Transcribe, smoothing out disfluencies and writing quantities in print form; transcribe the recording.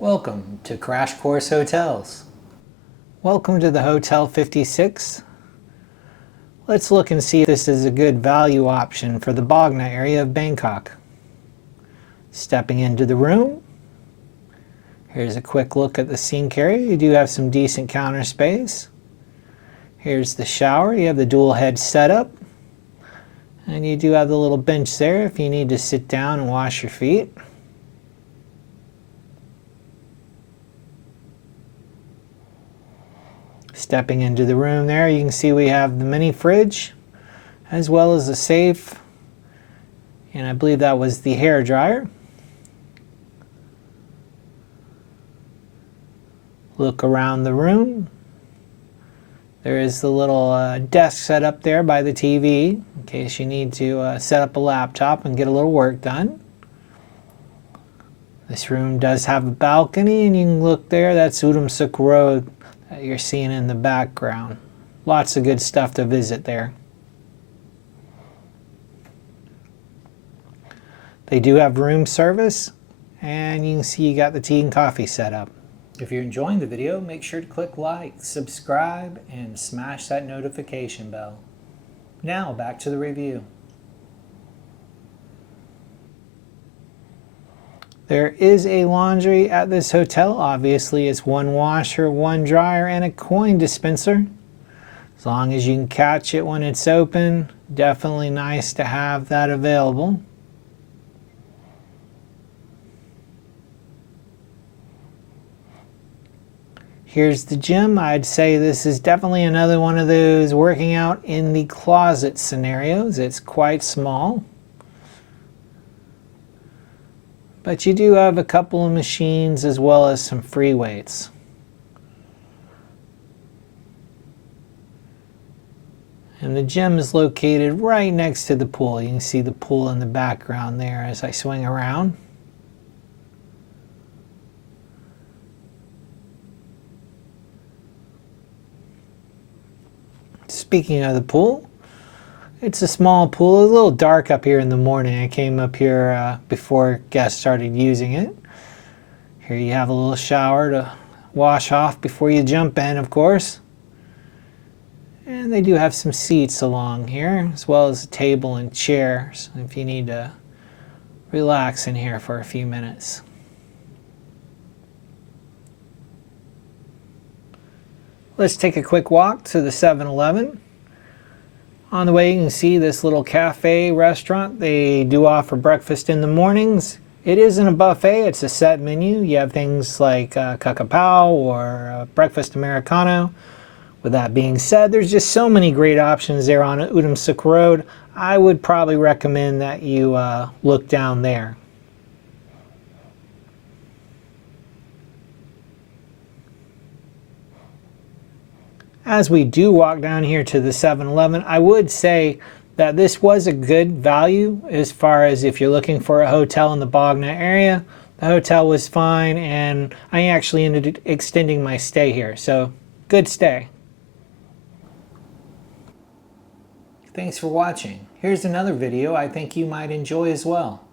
Welcome to Crash Course Hotels. Welcome to the Hotel 56. Let's look and see if this is a good value option for the Bangkok area of Bangkok. Stepping into the room. Here's a quick look at the sink area. You do have some decent counter space. Here's the shower. You have the dual head setup. And you do have the little bench there if you need to sit down and wash your feet. Stepping into the room there, you can see we have the mini fridge as well as the safe, and I believe that was the hair dryer. Look around the room. There is the little desk set up there by the TV in case you need to set up a laptop and get a little work done. This room does have a balcony, and you can look there, that's Hotel Sukhumvit that you're seeing in the background. Lots of good stuff to visit there. They do have room service, and you can see you got the tea and coffee set up. If you're enjoying the video, make sure to click like, subscribe, and smash that notification bell. Now back to the review. There is a laundry at this hotel. Obviously, it's one washer, one dryer, and a coin dispenser. As long as you can catch it when it's open, definitely nice to have that available. Here's the gym. I'd say this is definitely another one of those working out in the closet scenarios. It's quite small. But you do have a couple of machines as well as some free weights. And the gym is located right next to the pool. You can see the pool in the background there as I swing around. Speaking of the pool, it's a small pool, a little dark up here in the morning. I came up here before guests started using it. Here you have a little shower to wash off before you jump in, of course. And they do have some seats along here, as well as a table and chairs if you need to relax in here for a few minutes. Let's take a quick walk to the 7-Eleven. On the way, you can see this little cafe restaurant. They do offer breakfast in the mornings. It isn't a buffet, it's a set menu. You have things like cacapao or breakfast Americano. With that being said, there's just so many great options there on Hotel Sukhumvit. I would probably recommend that you look down there. As we do walk down here to the 7-Eleven, I would say that this was a good value as far as if you're looking for a hotel in the Bangkok area. The hotel was fine, and I actually ended up extending my stay here, so good stay. Thanks for watching. Here's another video I think you might enjoy as well.